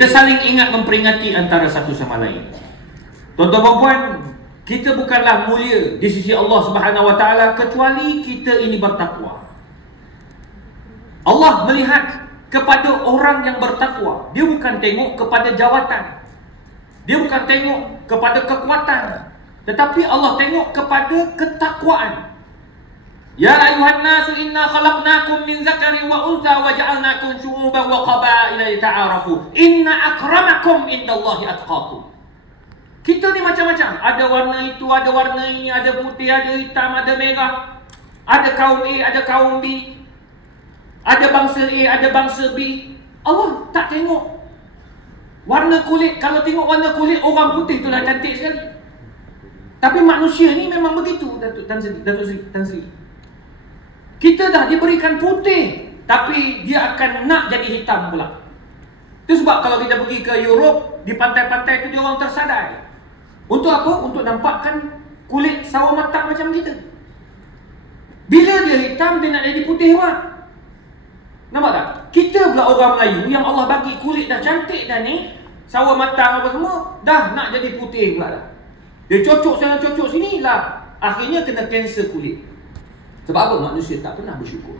Kita saling ingat memperingati antara satu sama lain. Tuan-tuan dan puan, kita bukanlah mulia di sisi Allah Subhanahu Wa Taala kecuali kita ini bertakwa. Allah melihat kepada orang yang bertakwa. Dia bukan tengok kepada jawatan, dia bukan tengok kepada kekuatan, tetapi Allah tengok kepada ketakwaan. Ya ayuhan nasu inna khalaqnakum min zakarin wa untha wa ja'alnakum syu'uban wa qabaila lita'arafu inna akramakum indallahi atqakum. Kita ni macam-macam. Ada warna itu, ada warna ini, ada putih, ada hitam, ada merah. Ada kaum A, ada kaum B. Ada bangsa A, ada bangsa B. Allah tak tengok warna kulit. Kalau tengok warna kulit, orang putih tu dah cantik sekali. Tapi manusia ni memang begitu, Datuk Tan Sri. Kita dah diberikan putih, tapi dia akan nak jadi hitam pula. Itu sebab kalau kita pergi ke Europe, di pantai-pantai tu dia orang tersadai. Untuk apa? Untuk nampakkan kulit sawo matang macam kita. Bila dia hitam, dia nak jadi putih pula. Nampak tak? Kita pula orang Melayu yang Allah bagi kulit dah cantik dah ni, sawo matang apa semua, dah nak jadi putih pula dah. Dia cocok sana cocok sini lah, akhirnya kena kanser kulit. Sebab apa? Manusia tak pernah bersyukur.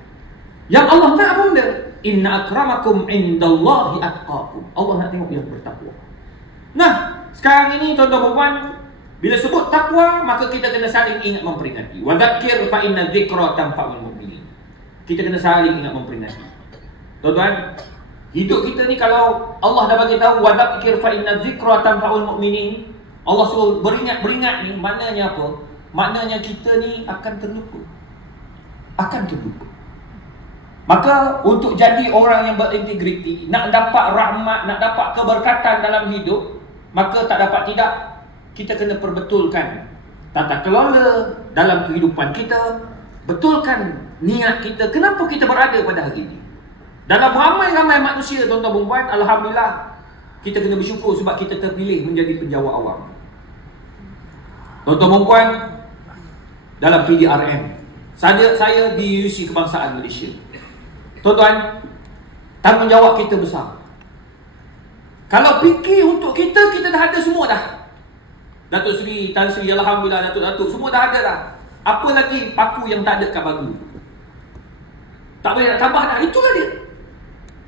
Yang Allah nak apa benda? Inna akramakum indallahi atqakum. Allah nak tengok yang bertakwa. Nah, sekarang ini tuan-tuan dan puan, bila sebut takwa, maka kita kena saling ingat memperingati. Wa dzakir fa inna dzikra tanfa'ul mu'minin. Kita kena saling ingat memperingati. Tuan-tuan, hidup kita ni kalau Allah dah bagi tahu wa dzakir fa inna dzikra tanfa'ul mu'minin, Allah suruh beringat ni, maknanya apa? Maknanya kita ni akan terlupa. Maka untuk jadi orang yang berintegriti, nak dapat rahmat, nak dapat keberkatan dalam hidup, maka tak dapat tidak, kita kena perbetulkan tata kelola dalam kehidupan kita. Betulkan niat kita, kenapa kita berada pada hari ini. Dalam ramai-ramai manusia, tuan-tuan dan puan, alhamdulillah, kita kena bersyukur sebab kita terpilih menjadi penjawat awam. Tuan-tuan dan puan, dalam PDRM, saya di UC Kebangsaan Malaysia. Tuan-tuan, tanggungjawab kita besar. Kalau fikir untuk kita, kita dah ada semua dah. Datuk Seri, Tan Sri, alhamdulillah, Datuk-Datuk, semua dah ada dah. Apa lagi paku yang tak ada kat bagu? Tak boleh nak tambah dah, itulah dia.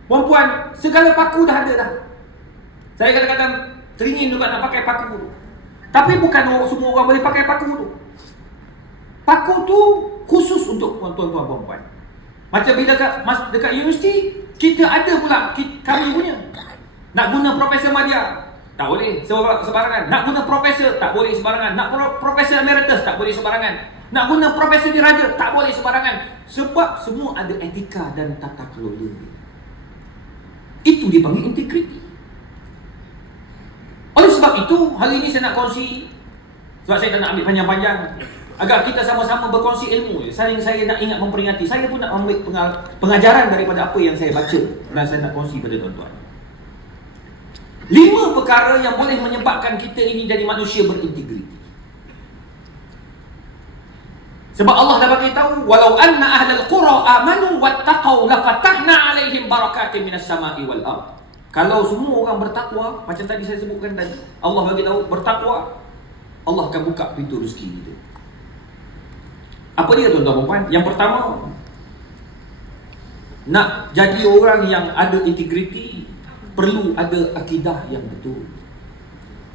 Puan-puan, segala paku dah ada dah. Saya kadang-kadang teringin juga nak pakai paku tu. Tapi bukan semua orang boleh pakai paku tu. Paku tu khusus untuk tuan-tuan puan-puan. Macam bila dekat universiti, kita ada pula kami punya. Nak guna Profesor Madya, tak boleh sembarangan. Nak guna Profesor, tak boleh sembarangan. Nak Profesor Emeritus, tak boleh sembarangan. Nak guna Profesor Diraja, tak boleh sembarangan. Sebab semua ada etika dan tata kelola. Itu dipanggil integriti. Oleh sebab itu, hari ini saya nak kongsi, sebab saya tak nak ambil panjang-panjang, agar kita sama-sama berkongsi ilmu. Saya nak ingat memperingati. Saya pun nak ambil pengajaran daripada apa yang saya baca dan saya nak kongsi pada tuan-tuan. 5 perkara yang boleh menyebabkan kita ini jadi manusia berintegriti. Sebab Allah dah bagi tahu, walau anna ahlal qura amanu wattaqau lafatahna alaihim barakatin minas sama'i wal ard. Kalau semua orang bertakwa, macam tadi saya sebutkan tadi, Allah bagi tahu bertakwa, Allah akan buka pintu rezeki kita. Apa dia tuan-tuan puan? Yang pertama, nak jadi orang yang ada integriti, perlu ada akidah yang betul.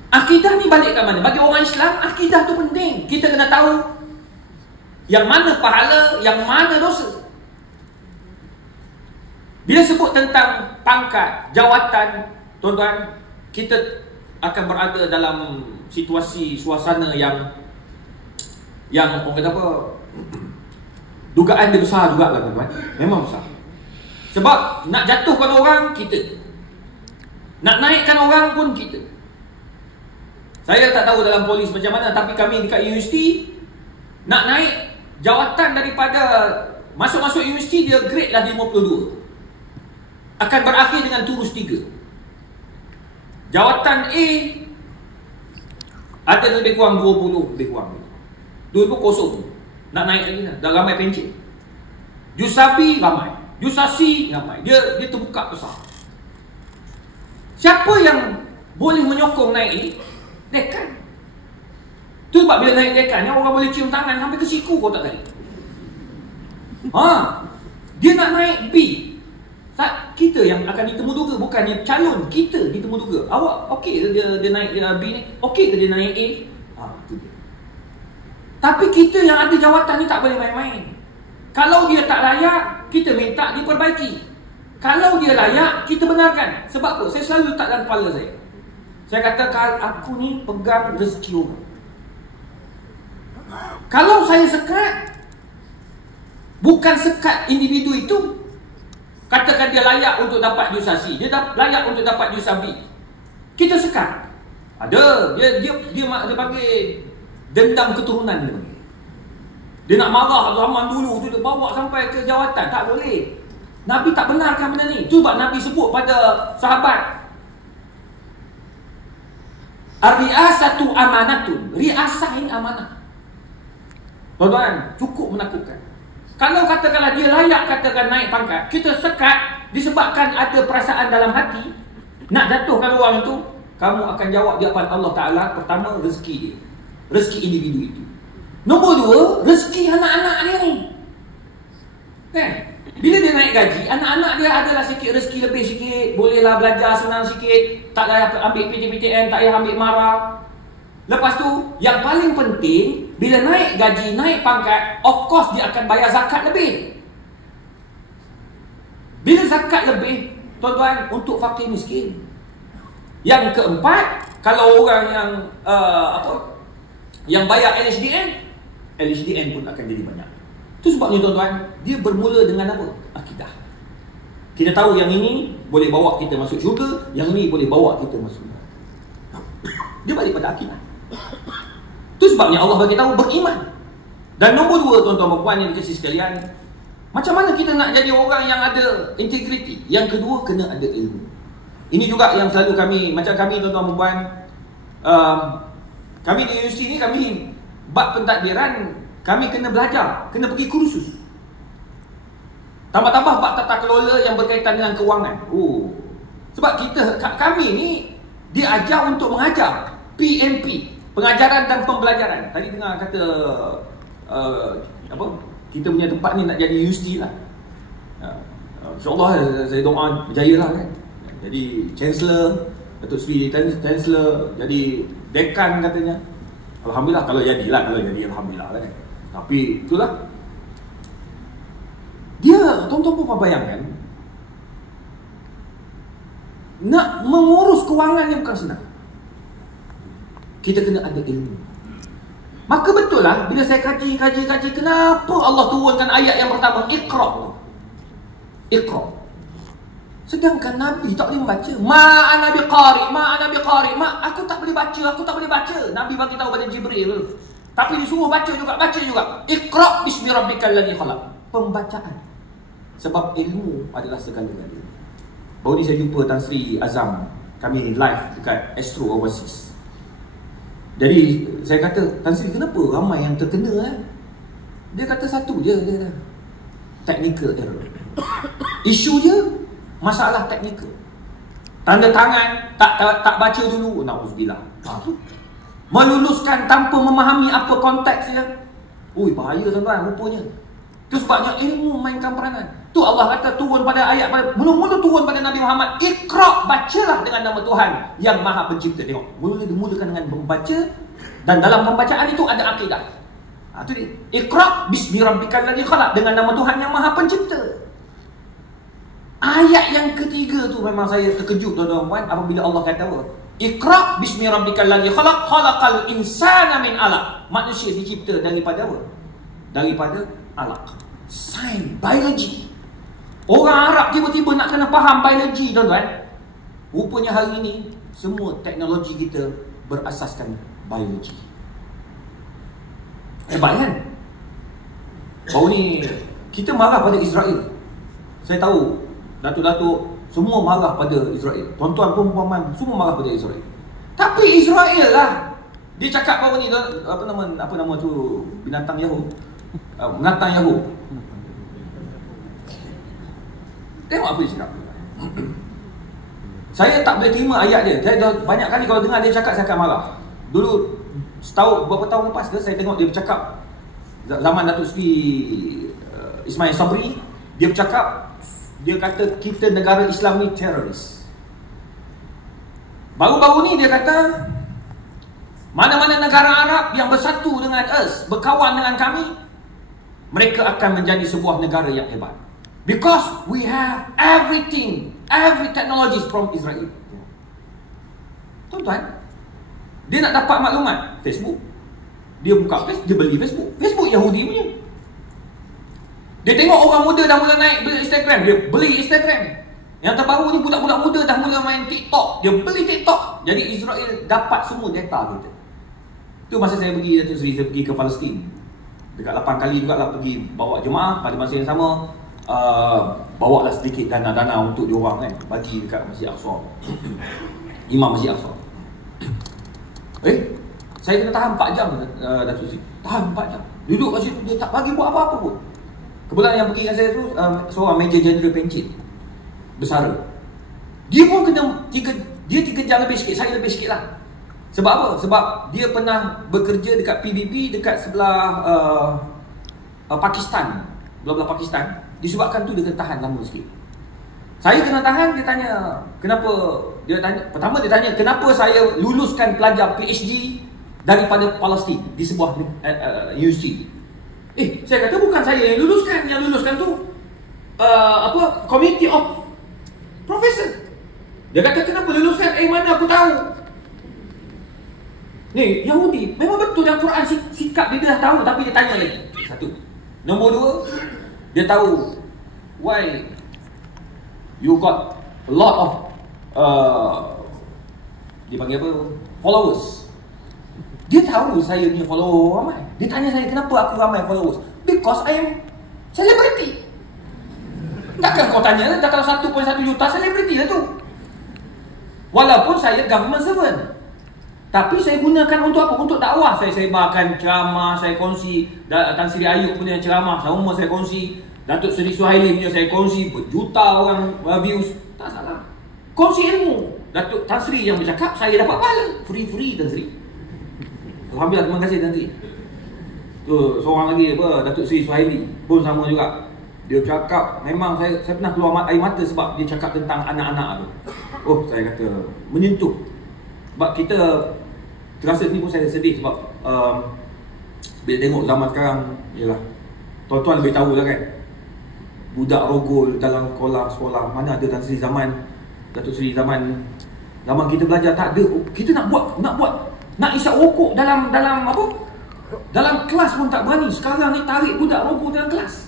Akidah ni balik kat mana? Bagi orang Islam, akidah tu penting. Kita kena tahu yang mana pahala, yang mana dosa. Bila sebut tentang pangkat, jawatan, tuan-tuan, kita akan berada dalam situasi, suasana yang orang kata apa, dugaan dia besar juga lah tuan-tuan. Memang besar. Sebab nak jatuhkan orang, kita. Nak naikkan orang pun kita. Saya tak tahu dalam polis macam mana, tapi kami dekat universiti, nak naik jawatan daripada masuk-masuk universiti, dia grade lah 52. Akan berakhir dengan turus 3. Jawatan A ada lebih kurang 20, lebih kurang. 20 kosong. Nak naik lagi lah. Dah ramai pencet. Jusabi ramai. Jusasi ramai. Dia terbuka besar. Siapa yang boleh menyokong naik ni? Dekan. Tu sebab bila naik dekan ni orang boleh cium tangan sampai ke siku kau tak kali. Dia nak naik B. Kita yang akan ditemuduga, bukannya calon kita ditemuduga. Awak okey ke dia naik B ni? Okey ke dia naik A? Tu dia. Tapi kita yang ada jawatan ni tak boleh main-main. Kalau dia tak layak, kita minta diperbaiki. Kalau dia layak, kita benarkan. Sebab apa? Saya selalu letak dalam kepala saya. Saya kata, aku ni pegang rezeki orang. Kalau saya sekat, bukan sekat individu itu. Katakan dia layak untuk dapat jurusan C, dia layak untuk dapat jurusan B. Kita sekat. Ada, dia panggil dendam keturunan dia panggil. Dia nak marah zaman dulu tu, dia bawa sampai ke jawatan. Tak boleh. Nabi tak benarkan benda ni. Tu sebab Nabi sebut pada sahabat, Ar-ri'asatu amanatun. Ri'asah ini amanah. Tuan-tuan, cukup menakutkan. Kalau katakanlah dia layak katakan naik pangkat, kita sekat disebabkan ada perasaan dalam hati nak jatuhkan orang itu, kamu akan jawab di hadapan Allah Ta'ala. Pertama, rezeki dia, rezeki individu itu. Nombor dua, rezeki anak-anak dia ni. Kan? Bila dia naik gaji, anak-anak dia adalah sikit rezeki lebih sikit, bolehlah belajar senang sikit, tak payah ambil PTPTN, tak payah ambil marah. Lepas tu, yang paling penting, bila naik gaji, naik pangkat, of course dia akan bayar zakat lebih. Bila zakat lebih, tuan-tuan, untuk fakir miskin. Yang keempat, kalau orang yang yang bayar LHDN pun akan jadi banyak. Itu sebabnya tuan-tuan, dia bermula dengan apa? Akidah. Kita tahu yang ini boleh bawa kita masuk syurga, yang ini boleh bawa kita masuk neraka. Dia balik pada akidah. Itu sebabnya Allah bagi tahu beriman. Dan nombor dua, tuan-tuan dan puan yang dikasihi sekalian, macam mana kita nak jadi orang yang ada integriti? Yang kedua, kena ada ilmu. Ini juga yang selalu kami, macam kami tuan-tuan dan puan, kami di universiti ni, kami bab pentadbiran, kami kena belajar, kena pergi kursus. Tambah-tambah bab tata kelola yang berkaitan dengan kewangan. Sebab kami ni diajar untuk mengajar PMP, pengajaran dan pembelajaran. Tadi dengar kata kita punya tempat ni nak jadi universiti lah. InsyaAllah saya doa berjaya lah kan. Jadi Chancellor, Datuk Seri Chancellor, jadi dekan katanya. Alhamdulillah kalau jadilah, Alhamdulillah lah kan. Tapi itulah, dia, tuan-tuan pun bayangkan, nak mengurus kewangan yang bukan senang. Kita kena ada ilmu. Maka betul lah, bila saya kaji, kenapa Allah turunkan ayat yang pertama, Iqra'. Iqra'. Sedangkan Nabi tak boleh membaca. Ma'ana biqari, aku tak boleh baca. Nabi bagi tahu pada Jibril. Tapi disuruh baca juga. Iqra' bismi rabbikal ladzi khalaq. Pembacaan. Sebab ilmu adalah segala-galanya. Baru ni saya jumpa Tan Sri Azam, kami live dekat Astro Overseas. Jadi saya kata, Tan Sri, kenapa ramai yang terkena? Dia kata satu je, technical error. Isu dia masalah teknikal. Tanda tangan tak baca dulu, na'udzubillah. Meluluskan tanpa memahami apa konteks dia. Bahaya tuan-tuan rupanya. Itu sebabnya ilmu mainkan peranan. Tu Allah kata turun pada ayat, mula-mula turun pada Nabi Muhammad, Iqra', bacalah dengan nama Tuhan yang Maha Pencipta. Tengok, mula dimulakan dengan membaca, dan dalam pembacaan itu ada akidah. Itu dia. Iqra' bismi rabbikal ladzi khalaq, dengan nama Tuhan yang Maha Pencipta. Ayat yang ketiga tu memang saya terkejut tuan-tuan puan, apabila Allah kata apa? Iqra' bismi rabbikal ladzi khalaq, khalaqal insana min 'alaq. Manusia dicipta daripada apa? Daripada alaq. Sains, biologi. Orang Arab tiba-tiba nak kena faham biologi tuan-tuan. Rupanya hari ini semua teknologi kita berasaskan biologi. Hebat kan? Baru ni kita marah pada Israel. Saya tahu datuk-datuk semua marah pada Israel. Tuan-tuan pun puan-puan semua marah pada Israel. Tapi Israel lah, dia cakap baru ni, apa nama tu binatang Yahoo. Binatang Yahoo. Tengok apa dia cakap. Saya tak boleh terima ayat dia. Saya dah banyak kali kalau dengar dia cakap, saya akan marah. Dulu beberapa tahun lepas tu, saya tengok dia bercakap zaman Datuk Seri Ismail Sabri. Dia bercakap, dia kata kita negara Islam ni teroris. Baru-baru ni dia kata mana-mana negara Arab yang bersatu dengan us, berkawan dengan kami, mereka akan menjadi sebuah negara yang hebat. Because we have everything, every technology from Israel. Tuan-tuan, dia nak dapat maklumat Facebook, dia buka Facebook, dia beli Facebook. Facebook Yahudi punya. Dia tengok orang muda dah mula naik beli Instagram, dia beli Instagram. Yang terbaru ni budak-budak muda dah mula main TikTok, dia beli TikTok. Jadi Israel dapat semua data kita. Tu masa saya pergi Datuk Seri, saya pergi ke Palestin. Dekat 8 kali juga lah pergi bawa jemaah. Pada masa yang sama bawa lah sedikit dana-dana untuk diorang kan, bagi dekat Masjid Aqsa, Imam Masjid Aqsa. Saya kena tahan 4 jam Datuk Seri. Tahan 4 jam. Duduk kat situ, dia tak bagi buat apa-apa pun. Kebetulan yang pergi dengan saya tu seorang Major General Pencit, Bersara. Dia pun kena 3 jam lebih sikit, saya lebih sikit lah. Sebab apa? Sebab dia pernah bekerja dekat PBB dekat sebelah Pakistan, belah-belah Pakistan. Disebabkan tu dia kena tahan lama sikit. Saya kena tahan, dia tanya kenapa. Pertama dia tanya kenapa saya luluskan pelajar PhD daripada Palestin di sebuah universiti. Saya kata bukan saya yang luluskan. Yang luluskan tu Committee of Professor. Dia kata kenapa luluskan? Mana aku tahu. Ni Yahudi, memang betul dalam Quran sikap dia dah tahu, tapi dia tanya lagi. Satu. Nombor 2, dia tahu why you got a lot of dia panggil apa? Followers. Dia tahu saya punya follower ramai. Dia tanya saya kenapa aku ramai followers? Because I am celebrity. Takkan kau tanya dah, kalau 1.1 juta celebrity lah tu. Walaupun saya government servant, tapi saya gunakan untuk apa? Untuk dakwah. Saya sebarkan ceramah, saya kongsi. Tan Sri Ayub punya ceramah semua saya kongsi. Datuk Seri Suhaili punya saya kongsi. Berjuta orang views. Tak salah. Kongsi ilmu. Datuk Tan Sri yang bercakap, saya dapat pahala. Free Tan Sri. Alhamdulillah, terima kasih Tan Sri. Tu seorang lagi Datuk Seri Suhaili pun sama juga. Dia bercakap, memang saya pernah keluar air mata sebab dia cakap tentang anak-anak tu. Saya kata menyentuh. Sebab kita terasa ni pun saya sedih sebab bila tengok zaman sekarang, yalah, tuan-tuan lebih tahu lah kan, budak rogol dalam sekolah. Mana ada Tan Sri zaman Datuk Seri zaman kita belajar, tak ada. Kita nak isap rokok dalam apa? Dalam kelas pun tak berani. Sekarang ni tarik budak rokok dalam kelas.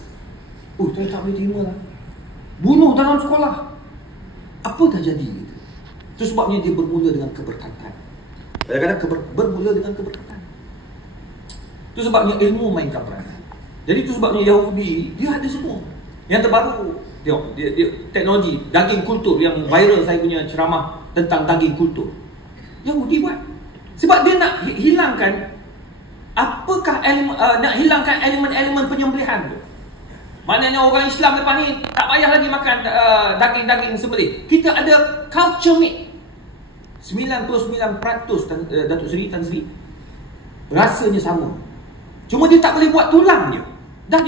Saya tak boleh terima lah. Bunuh dalam sekolah. Apa dah jadi? Itu sebabnya dia bermula dengan keberkatan. Kadang-kadang bermula dengan keberkatan. Itu sebabnya ilmu mainkan peranan. Jadi itu sebabnya Yahudi, dia ada semua. Yang terbaru, tengok, dia teknologi daging kultur yang viral, saya punya ceramah tentang daging kultur. Yahudi buat. Sebab dia nak hilangkan nak hilangkan elemen-elemen penyembelihan tu. Maknanya orang Islam lepas ni tak payah lagi makan daging-daging sembelih. Kita ada culture meat. 99% Datuk Seri Tan Sri rasanya sama. Cuma dia tak boleh buat tulang je. Dah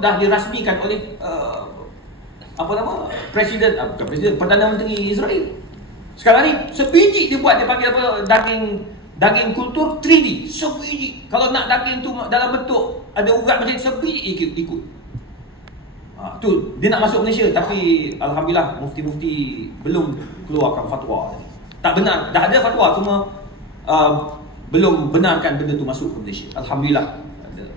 dah dirasmikan oleh Presiden, Perdana Menteri Israel. Sekarang ni sebiji dia buat, dia panggil apa, daging kultur 3D, sebiji. Kalau nak daging tu dalam bentuk ada urat macam sebiji ikut. Tu dia nak masuk Malaysia, tapi alhamdulillah mufti-mufti belum keluarkan fatwa. Tak benar, dah ada fatwa, cuma belum benarkan benda tu masuk ke Malaysia. Alhamdulillah.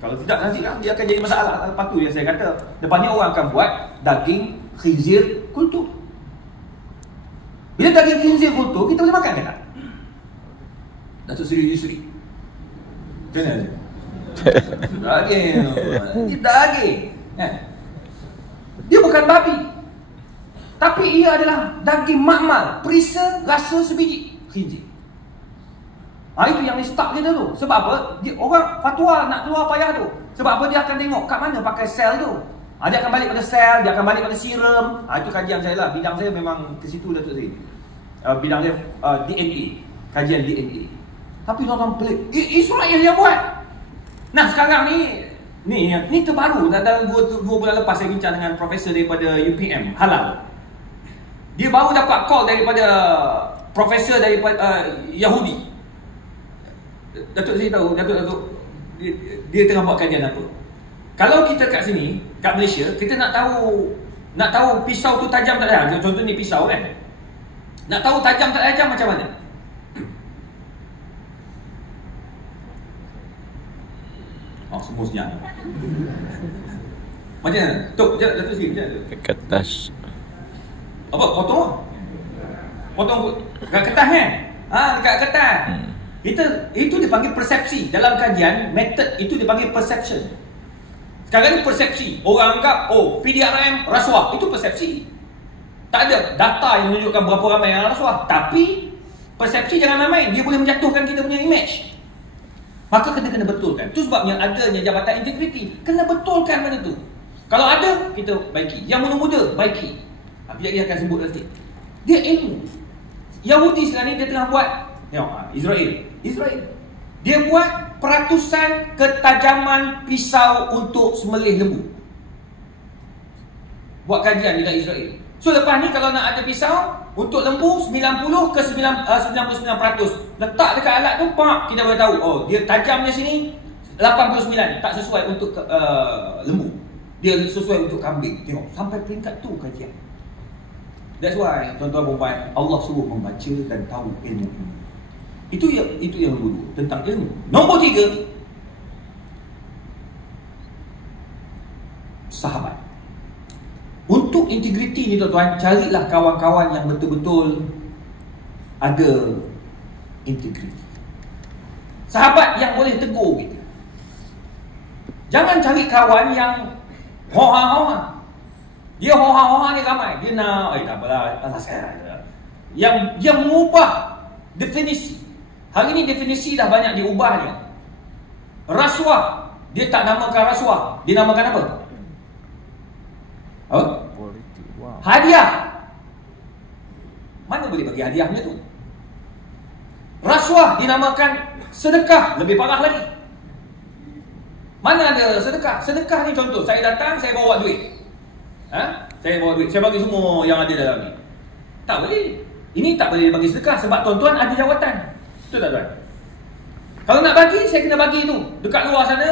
Kalau tidak nanti dia akan jadi masalah. Lepas tu yang saya kata, depan ni orang akan buat daging khinzir kultur. Bila daging khinzir kultur, kita boleh makan ke tak? Datuk Seri Yusri. Kena. Daging. Dia bukan babi, tapi ia adalah daging makmal, perisa, rasa sebiji khinzir. Itu yang ni start kita tu. Sebab apa? Orang fatwa nak keluar payah tu. Sebab apa? Dia akan tengok kat mana pakai sel tu. Dia akan balik pada sel, dia akan balik pada serum. Itu kajian saya lah. Bidang saya memang ke situ Datuk Seri. Bidang dia DNA, kajian DNA. Tapi tuan-tuan pelik, Israel yang buat. Nah sekarang ni terbaru. Dalam 2 bulan lepas saya bincang dengan profesor daripada UPM Halal. Dia baru dapat call daripada profesor daripada Yahudi. Datuk Seri tahu, Datuk dia tengah buat kajian apa. Kalau kita kat sini, kat Malaysia, kita nak tahu pisau tu tajam tak tajam. Contoh ni pisau kan. Nak tahu tajam tak tajam macam mana? Semua senyap. Macam mana? Tok, Datuk Seri macam mana? Kertas. Apa? Potong kat kertas kan? Dekat kertas. Itu dipanggil persepsi. Dalam kajian, method itu dipanggil perception. Sekarang ni persepsi. Orang anggap, PDRM rasuah. Itu persepsi. Tak ada data yang menunjukkan berapa ramai yang rasuah. Tapi, persepsi jangan main-main. Dia boleh menjatuhkan kita punya image. Maka kena betulkan. Itu sebabnya adanya Jabatan Integriti. Kena betulkan benda tu. Kalau ada, kita baiki. Yang muda-muda, baiki. Biar dia akan sebut nanti. Dia ilmu. Yahudi sekarang ni dia tengah buat, tengok, Israel. Dia buat peratusan ketajaman pisau untuk sembelih lembu. Buat kajian dekat Israel. So lepas ni kalau nak ada pisau untuk lembu 90 ke 99%. Letak dekat alat tu, kita boleh tahu, dia tajamnya sini 89, tak sesuai untuk lembu. Dia sesuai untuk kambing. Tengok, sampai peringkat tu kajian. That's why tuan-tuan perempuan, Allah suruh membaca dan tahu ilmu ini. Itu yang nombor 2, tentang ilmu. Nombor 3, sahabat. Untuk integriti ni tuan-tuan, carilah kawan-kawan yang betul-betul ada integriti. Sahabat yang boleh tegur kita. Jangan cari kawan yang hoha-hoha. Dia hoha-hoha ni ramai. Dia nak, tak apalah, alaskan. Yang mengubah definisi. Hari ni definisi dah banyak diubahnya. Rasuah, dia tak namakan rasuah. Dia namakan apa? Hadiah. Mana boleh bagi hadiah macam tu? Rasuah dinamakan sedekah. Lebih parah lagi. Mana ada sedekah? Sedekah ni contoh, saya datang, saya bawa duit. Saya bawa duit, saya bagi semua yang ada dalam ni. Tak boleh. Ini tak boleh bagi sedekah sebab tuan-tuan ada jawatan. Betul tak tuan? Kalau nak bagi, saya kena bagi tu. Dekat luar sana,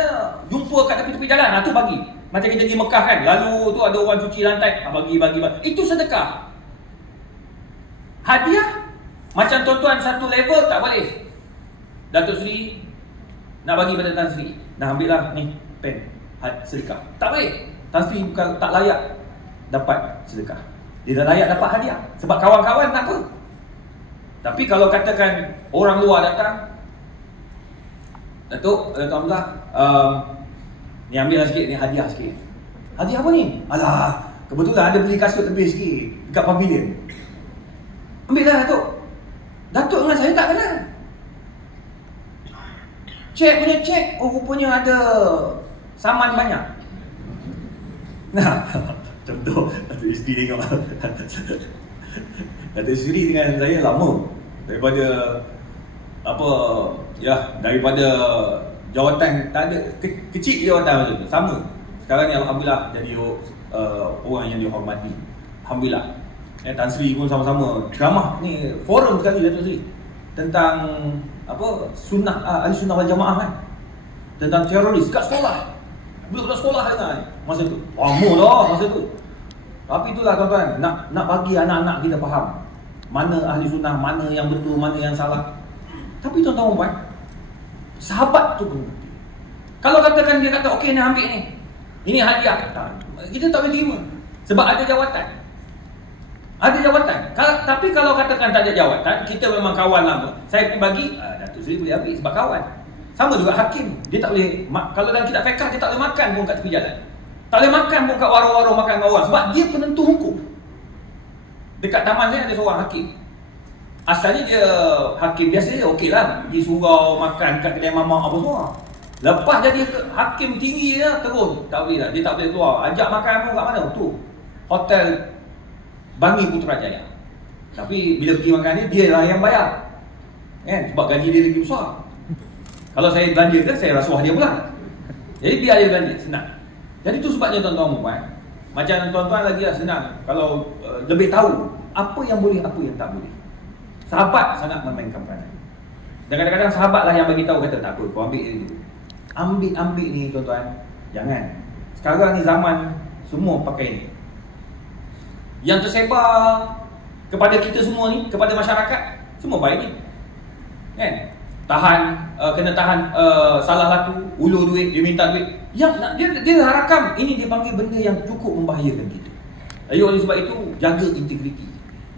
jumpa kat tepi-tepi jalan, tu bagi. Macam kita pergi Mekah kan, lalu tu ada orang cuci lantai, bagi. Itu sedekah. Hadiah, macam tuan-tuan satu level tak boleh. Datuk Seri nak bagi pada Tan Sri, dah ambil lah ni pen sedekah. Tak boleh. Tan Sri bukan tak layak dapat sedekah. Dia dah layak dapat hadiah sebab kawan-kawan tak apa. Tapi kalau katakan orang luar datang, Datuk Abdullah, ni ambil lah sikit, ni hadiah sikit. Hadiah apa ni? Alah, kebetulan ada beli kasut lebih sikit dekat pavilion. Ambil lah Datuk. Datuk dengan saya tak kenal. Cek, rupanya ada saman banyak. Nah, contoh Datuk Isri tengok. Datuk Isri dengan saya lama. Daripada daripada jawatan tak ada, kecil jawatan macam tu, sama. Sekarang ni alhamdulillah jadi orang yang dihormati. Alhamdulillah. Tan Sri pun sama-sama ceramah ni, forum sekali Datuk Sri tentang sunnah, ahli sunnah wal jamaah kan, tentang teroris kat sekolah. Budak-budak sekolah dengar ni masa tu. Lama dah masa tu. Tapi itulah tuan-tuan, nak bagi anak-anak kita faham mana ahli sunnah, mana yang betul, mana yang salah. Tapi tuan-tuan puan, sahabat tu pun penting. Kalau katakan dia kata okey ni ambil ni, ini hadiah, kita tak boleh terima sebab ada jawatan. Ada jawatan. Tapi kalau katakan tak ada jawatan, kita memang kawan lama, saya pergi bagi, Datuk Seri boleh ambil sebab kawan. Sama juga hakim, dia tak boleh, kalau dalam kitab fiqh dia tak boleh makan pun kat tepi jalan. Tak boleh makan pun kat warung-warung makan dengan orang sebab dia penentu hukum. Dekat taman saya ada seorang hakim. Asalnya dia hakim biasa je, okey lah, pergi surau makan kat kedai mamak apa semua. Lepas jadi hakim tinggi dia, terus tak boleh lah, dia tak boleh keluar. Ajak makan pun kat mana? Tu Hotel Bangi Putrajaya. Tapi bila pergi makan dia lah yang bayar, kan? Sebab gaji dia lagi besar. Kalau saya belanja kan, saya rasuah dia pula. Jadi biar dia belanja, senang. Jadi tu sebabnya tuan-tuan puan, macam tuan-tuan lagi lah senang kalau lebih tahu apa yang boleh, apa yang tak boleh. Sahabat sangat memainkan peranan. Dan kadang-kadang sahabat lah yang bagi tahu, kata tak apa, kau ambil dia dulu. Ambil ni tuan-tuan, jangan. Sekarang ni zaman semua pakai ni. Yang tersebar kepada kita semua ni, kepada masyarakat, semua baik ni, kan? Kena tahan salah laku, ulur duit, dia minta duit. Yang nak dia harakam, ini dia panggil benda yang cukup membahayakan kita. Oleh sebab itu, jaga integriti.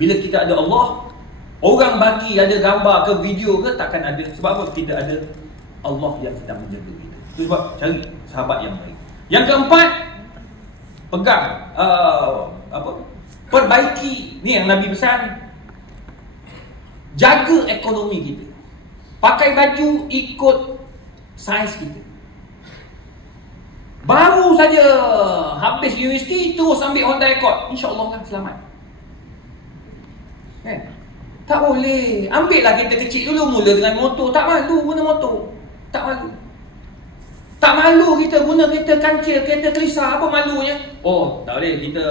Bila kita ada Allah, orang bagi ada gambar ke video ke, takkan ada. Sebab apa? Kita ada Allah yang sedang menjaga kita. Itu sebab cari sahabat yang baik. Yang keempat, pegang perbaiki ni yang Nabi pesan, jaga ekonomi kita. Pakai baju ikut saiz kita. Baru saja habis universiti terus ambil Honda Accord, insya-Allah kan selamat. Kan? Tak boleh. Ambillah kereta kecil dulu, mula dengan motor. Tak malu guna motor. Tak malu. Tak malu kita guna kereta kancil, kereta kelisa, apa malunya? Oh, tak boleh, kita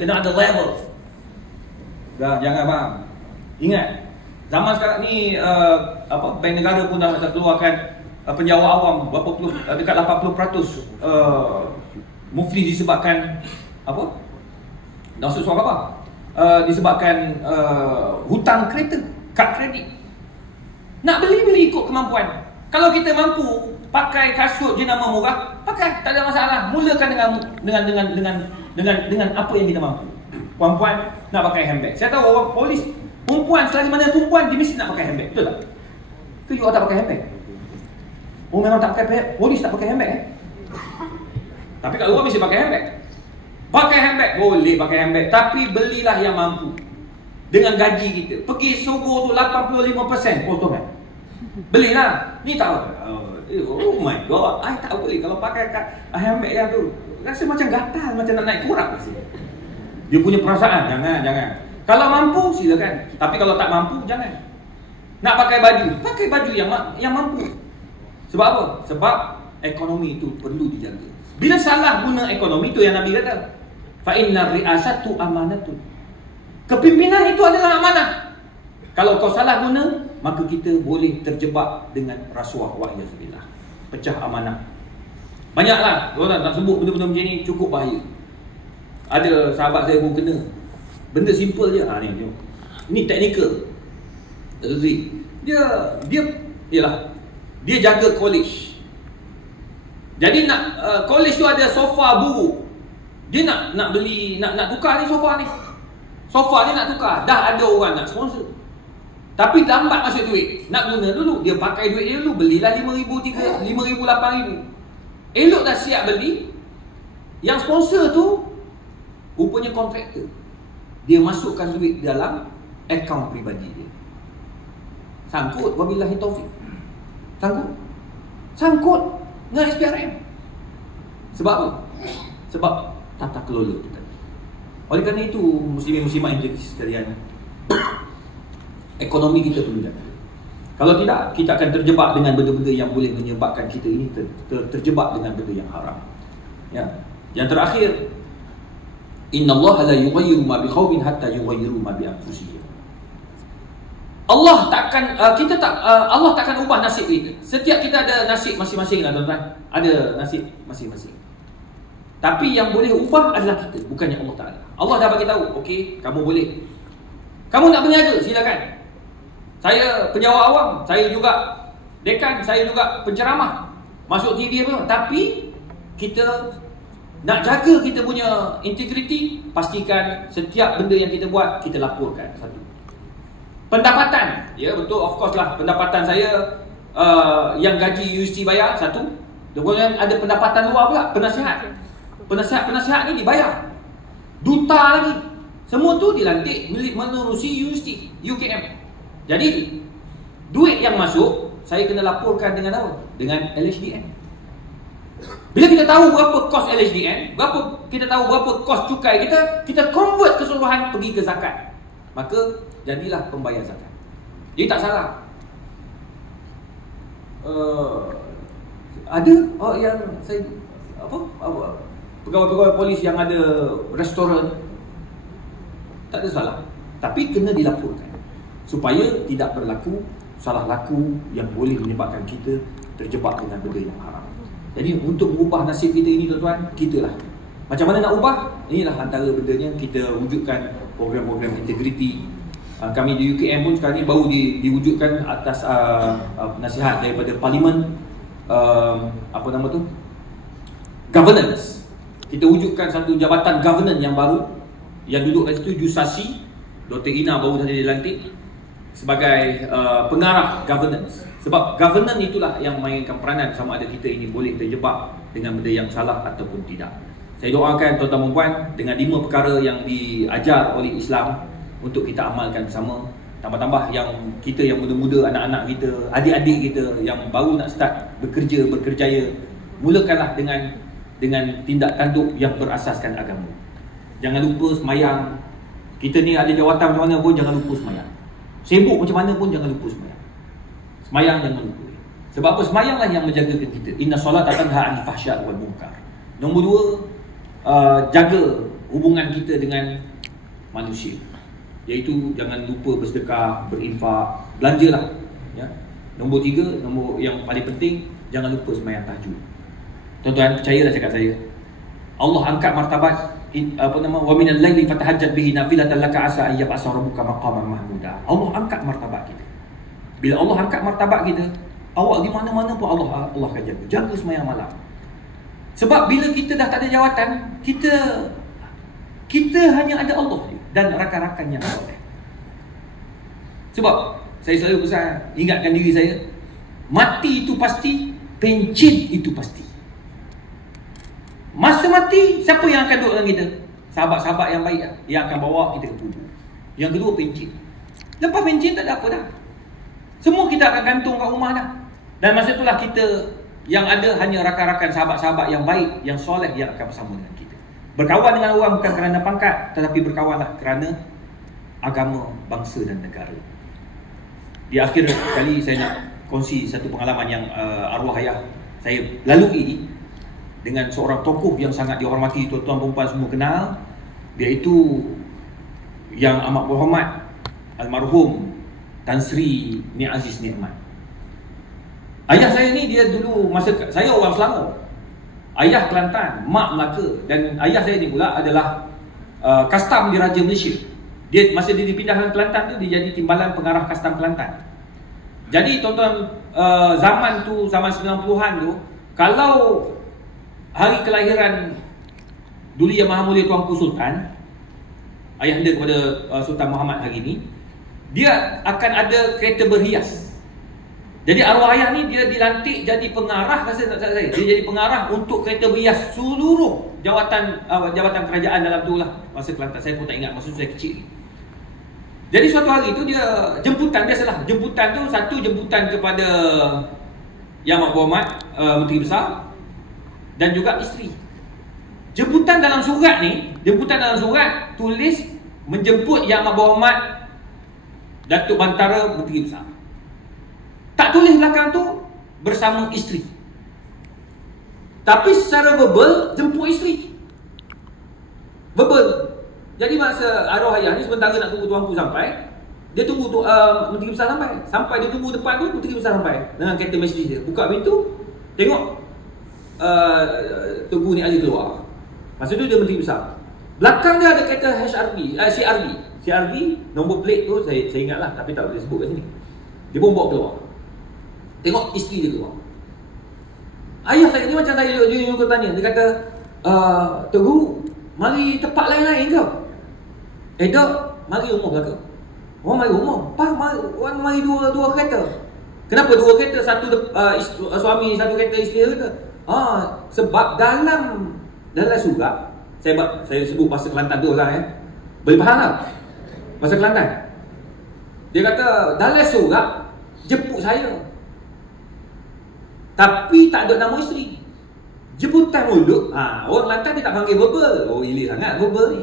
kena ada level. Jangan bang. Ingat, zaman sekarang ni bank negara pun dah keluarkan penjawat awam berapa puluh, dekat 80% muflis disebabkan apa? Maksud suara apa? Disebabkan hutang kereta, kad kredit. Nak beli ikut kemampuan. Kalau kita mampu pakai kasut jenama murah, pakai, tak ada masalah. Mulakan dengan apa yang kita mampu. Perempuan nak pakai handbag. Saya tahu orang polis, perempuan selagi mana perempuan dia mesti nak pakai handbag, betul tak? Ke you tak pakai handbag? Oh memang tak pakai, polis tak pakai handbag Tapi kat luar mesti pakai handbag. Pakai handbag, boleh pakai handbag, tapi belilah yang mampu. Dengan gaji kita, pergi Sogo tu 85% potongan. Belilah. Ni tahu. Oh my god, I tak boleh kalau pakai handbag yang tu. Rasa macam gatal, macam nak naik kurang rasa. Dia punya perasaan, jangan. Kalau mampu silakan, tapi kalau tak mampu jangan. Nak pakai baju yang mampu. Sebab apa? Sebab ekonomi itu perlu dijaga. Bila salah guna ekonomi, itu yang Nabi kata, fa inna ri'asatu amanatun. Kepimpinan itu adalah amanah. Kalau kau salah guna, maka kita boleh terjebak dengan rasuah wa'iyazbillah, pecah amanah. Banyaklah orang nak sebut benda-benda macam ni, cukup bahaya. Ada sahabat saya pun kena. Benda simple je. Ni teknikal. Dia jaga college. Jadi nak college tu ada sofa buruk. Dia nak beli, nak tukar ni sofa ni. Sofa ni nak tukar. Dah ada orang nak sponsor, tapi lambat masuk duit. Nak guna dulu, dia pakai duit dia dulu. Belilah 5,000, 5,000, 8,000. Elok dah siap beli. Yang sponsor tu rupanya kontraktor. Dia masukkan duit dalam akaun peribadi dia. Sangkut, wabillahi taufik. Sangkut dengan SPRM. Sebab apa? Sebab tata kelola tu tadi. Oleh kerana itu, muslimin-muslimat yang jadi sekalian, ekonomi kita perlu jaga. Kalau tidak, kita akan terjebak dengan benda-benda yang boleh menyebabkan kita ini terjebak dengan benda yang haram. Ya. Yang terakhir, innallaha la yughayyiru ma biqaumin hatta yughayyiru ma bi anfusihim. Allah takkan ubah nasib kita. Setiap kita ada nasib masing-masing lah tuan-tuan. Ada nasib masing-masing. Tapi yang boleh ubah adalah kita, bukannya Allah Ta'ala. Allah dah bagi tahu, okey, kamu boleh. Kamu nak berniaga, silakan. Saya penjawat awam, saya juga dekan, saya juga penceramah. Masuk TV apa, tapi kita nak jaga kita punya integriti. Pastikan setiap benda yang kita buat, kita laporkan. Satu, pendapatan, ya betul, of course lah. Pendapatan saya yang gaji universiti bayar, satu. Kemudian ada pendapatan luar pula, penasihat ni dibayar, duta lagi. Semua tu dilantik menerusi universiti UKM. Jadi duit yang masuk, saya kena laporkan dengan apa? Dengan LHDN. Bila kita tahu berapa kos LHDN, kita tahu berapa kos cukai kita convert keseluruhan pergi ke zakat. Maka jadilah pembayar zakat. Jadi tak salah. Ada yang saya pegawai-pegawai polis yang ada restoran, tak ada salah. Tapi kena dilaporkan supaya tidak berlaku salah laku yang boleh menyebabkan kita terjebak dengan benda yang haram. Jadi untuk mengubah nasib kita ini tuan-tuan, kita lah. Macam mana nak ubah? Inilah antara bendanya, kita wujudkan program-program integriti. Kami di UKM pun sekarang ni baru diwujudkan atas nasihat daripada Parlimen, governance. Kita wujudkan satu jabatan governance yang baru, yang duduk kat situ Jusasi Dr. Ina baru saja dilantik sebagai pengarah governance. Sebab governance itulah yang mainkan peranan sama ada kita ini boleh terjebak dengan benda yang salah ataupun tidak. Saya doakan tuan-tuan dan puan dengan 5 perkara yang diajar oleh Islam untuk kita amalkan bersama. Tambah-tambah yang kita yang muda-muda, anak-anak kita, adik-adik kita yang baru nak start berkerjaya, mulakanlah dengan tindak tanduk yang berasaskan agama. Jangan lupa semayang. Kita ni ada jawatan macam mana pun jangan lupa semayang. Sibuk macam mana pun jangan lupa semayang. Semayang jangan lupa. Sebab apa? Semayanglah yang menjagakan kita. Inna solata tanha 'anil fahsya'i wal munkar. Nombor 2, jaga hubungan kita dengan manusia. Iaitu jangan lupa bersedekah, berinfak, belanjalah. Ya. Nombor 3, nombor yang paling penting, jangan lupa sembahyang tahajud. Tuan-tuan, percayalah cakap saya. Allah angkat martabat wa minal laili fatahajjat bihi nafilatan laka asa an yab'asa rabbuka maqaman mahmuda. Allah angkat martabat kita. Bila Allah angkat martabat kita, awak di mana-mana pun Allah akan jaga. Jaga sembahyang malam. Sebab bila kita dah tak ada jawatan, kita hanya ada Allah dan rakan-rakan yang soleh. Sebab saya selalu pesan, ingatkan diri saya, mati itu pasti, pencin itu pasti. Masa mati, siapa yang akan duduk dengan kita? Sahabat-sahabat yang baik yang akan bawa kita ke kubur. Yang kedua, pencin. Lepas pencin tak ada apa dah. Semua kita akan gantung kat rumah dah. Dan masa itulah kita yang ada hanya rakan-rakan sahabat-sahabat yang baik, yang soleh yang akan bersama dengan kita. Berkawan dengan orang bukan kerana pangkat, tetapi berkawanlah kerana agama, bangsa dan negara. Di akhir kali saya nak kongsi satu pengalaman yang arwah ayah saya lalui dengan seorang tokoh yang sangat dihormati, tuan-tuan perempuan semua kenal, iaitu yang amat berhormat almarhum Tan Sri Ni Aziz Nikmat. Ayah saya ni dia dulu masa saya orang Selangor, ayah Kelantan, mak Melaka, dan ayah saya ni pula adalah kastam di Raja Malaysia. Dia masa dia dipindahkan Kelantan tu dia jadi timbalan pengarah kastam Kelantan. Jadi tuan-tuan, zaman 90-an tu, kalau hari kelahiran Duli Yang Maha Mulia Tuanku Sultan, ayahanda kepada Sultan Muhammad hari ni, dia akan ada kereta berhias. Jadi arwah ayah ni dia dilantik jadi pengarah, dia jadi pengarah untuk kereta berhias seluruh jabatan kerajaan dalam tu lah masa Kelantan. Saya pun tak ingat, masa tu saya kecil. Jadi suatu hari tu dia jemputan, biasalah jemputan tu, satu jemputan kepada Yang Amat Berhormat Menteri Besar dan juga isteri. Jemputan dalam surat tulis menjemput Yang Amat Berhormat Datuk Bantara Menteri Besar. Tak tulis belakang tu bersama isteri, tapi secara verbal jemput isteri. Verbal. Jadi masa arwah ayah ni sementara nak tunggu tuanku sampai, dia tunggu Menteri Besar sampai dia tunggu depan tu, Menteri Besar sampai dengan kereta Mercedes dia. Buka pintu, tengok Tunggu Ni Aziz keluar. Masa tu dia Menteri Besar. Belakang dia ada kereta CRV, nombor plate tu saya ingatlah, tapi tak boleh sebut kat sini. Dia pun bawa keluar. Tengok isteri dia keluar. Ayah saya ni macam saya juga tanya, dia kata, Tok Guru, mari tempat lain-lain ke? Tak, mari rumah belakang. Orang mari rumah. Orang mari dua kereta. Kenapa dua kereta? Satu suami, satu kereta isteri kata. Sebab dalam surat, saya sebut bahasa Kelantan tu lah boleh faham tak? Bahasa Kelantan. Dia kata dalam surat jemput saya, tapi tak ada nama isteri. Jemputan mulut, orang lantas dia tak panggil verbal. Oh, ilik sangat verbal ni.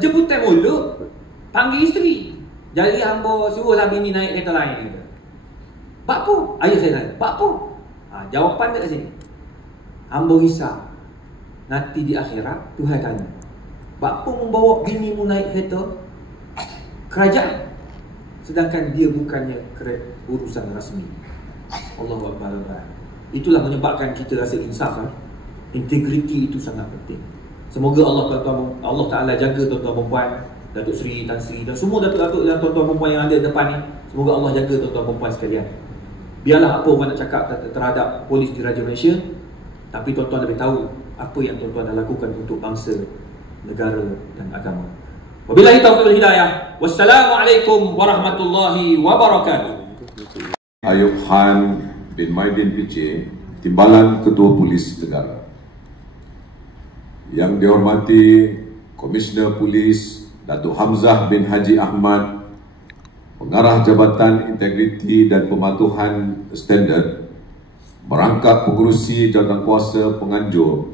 Jemputan mulut, panggil isteri. Jadi hamba suruhlah bini naik kereta lain. Pak apa? Ayah saya tanya, pak apa? Jawapan dia kat sini. Hamba risau, nanti di akhirat Tuhan tanya, pak apa membawa bini mu naik kereta kerajaan, sedangkan dia bukannya urusan rasmi. Allahu Akbar. Itulah menyebabkan kita rasa insaf. Integriti itu sangat penting. Semoga Allah Ta'ala jaga tuan-tuan perempuan, Datuk Seri, Tan Sri dan semua datuk-datuk dan tuan-tuan perempuan yang ada depan ni. Semoga Allah jaga tuan-tuan perempuan sekalian. Biarlah apa orang nak cakap terhadap polis di Raja Malaysia, tapi tuan-tuan lebih tahu apa yang tuan-tuan dah lakukan untuk bangsa, negara dan agama. Wabillahi taufiq wal hidayah. Wassalamualaikum warahmatullahi wabarakatuh. Ayub Khan bin Maidin PC, Timbalan Ketua Polis Negara. Yang dihormati Komisioner Polis Datuk Hamzah bin Haji Ahmad, Pengarah Jabatan Integriti dan Pematuhan Standard, merangkap pengerusi jawatankuasa penganjur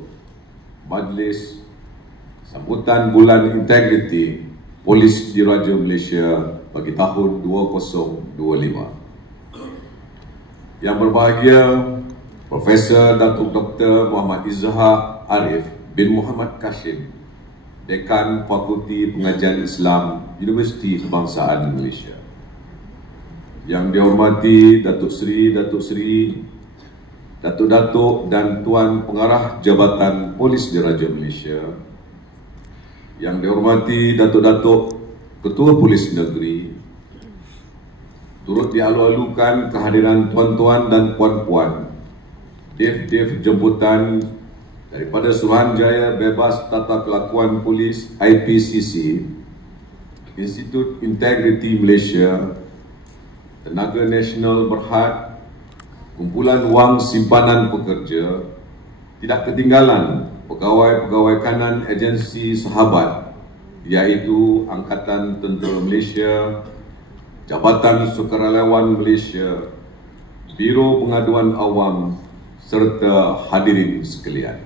Majlis Sambutan Bulan Integriti Polis Diraja Malaysia bagi tahun 2025. Yang berbahagia Profesor Datuk Dr. Muhammad Izhar Arif bin Muhammad Kashim, Dekan Fakulti Pengajian Islam Universiti Kebangsaan Malaysia. Yang dihormati Datuk Seri, Datuk-Datuk dan Tuan Pengarah Jabatan Polis Diraja Malaysia. Yang dihormati Datuk-Datuk Ketua Polis Negeri. Turut dialu-alukan kehadiran tuan-tuan dan puan-puan, Dev jemputan daripada Suruhanjaya Bebas Tata Kelakuan Polis IPCC, Institut Integriti Malaysia, Tenaga Nasional Berhad, Kumpulan Wang Simpanan Pekerja, tidak ketinggalan pegawai-pegawai kanan agensi sahabat iaitu Angkatan Tentera Malaysia, Jabatan Sukarelawan Malaysia, Biro Pengaduan Awam serta hadirin sekalian.